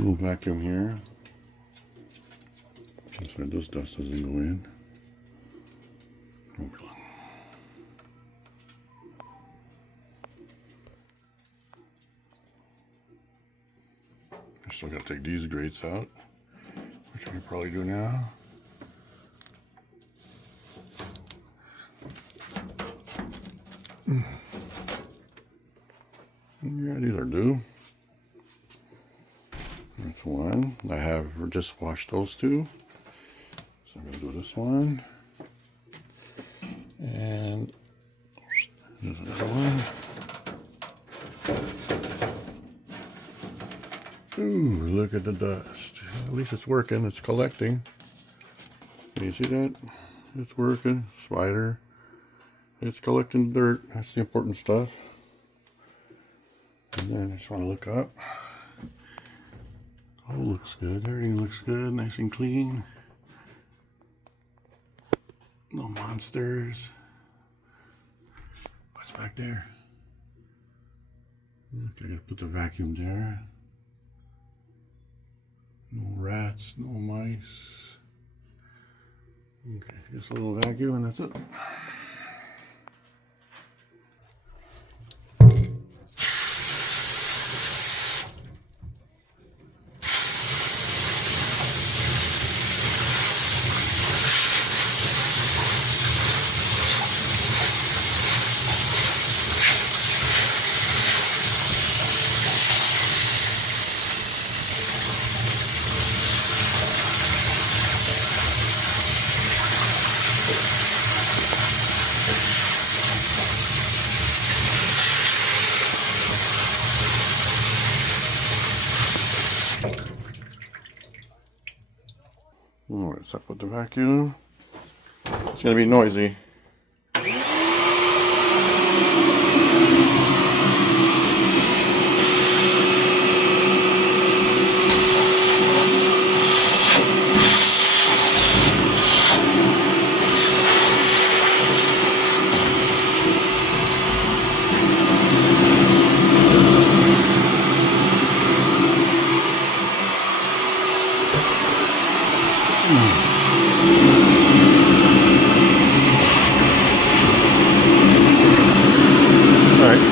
Little vacuum here. So this dust doesn't go in. I still got to take these grates out, which I can probably do now. Yeah, these are due. That's one. I have just washed those two. So I'm going to do this one. And there's another one. Ooh, look at the dust. At least it's working. It's collecting. Can you see that? It's working. Spider. It's collecting dirt. That's the important stuff. And then I just want to look up. Oh, looks good. Everything looks good. Nice and clean. No monsters. What's back there? Okay, I gotta put the vacuum there. No rats, no mice. Okay, just a little vacuum and that's it. What's up with the vacuum? It's gonna be noisy.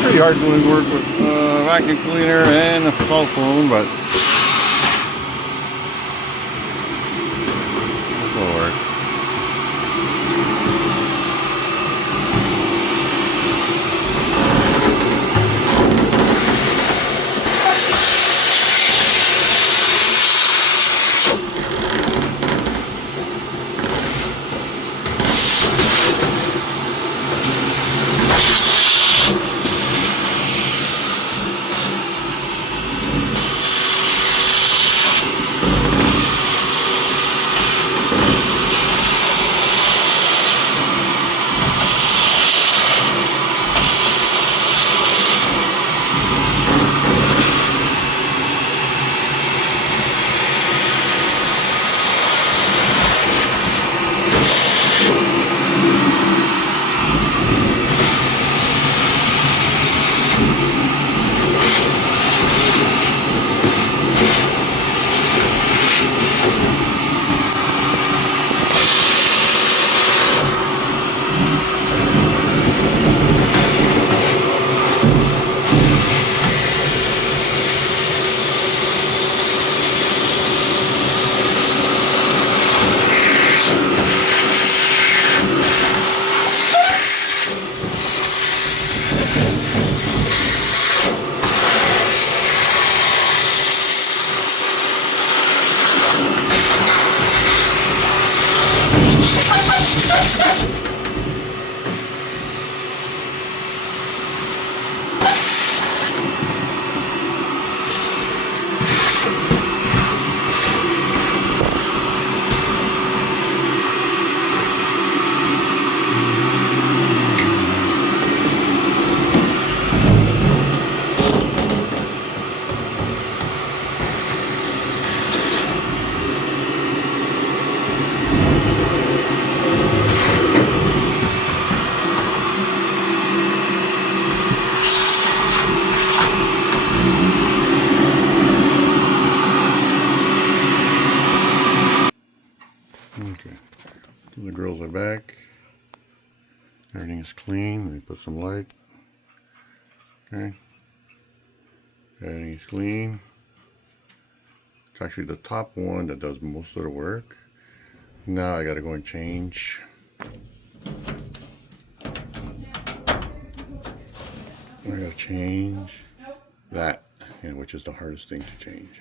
Pretty hard doing work with vacuum cleaner and a cell phone, but it'll work. Everything is clean. Let me put some light. Okay. Everything is clean. It's actually the top one that does most of the work. Now I gotta go and change. I gotta change that, which is the hardest thing to change.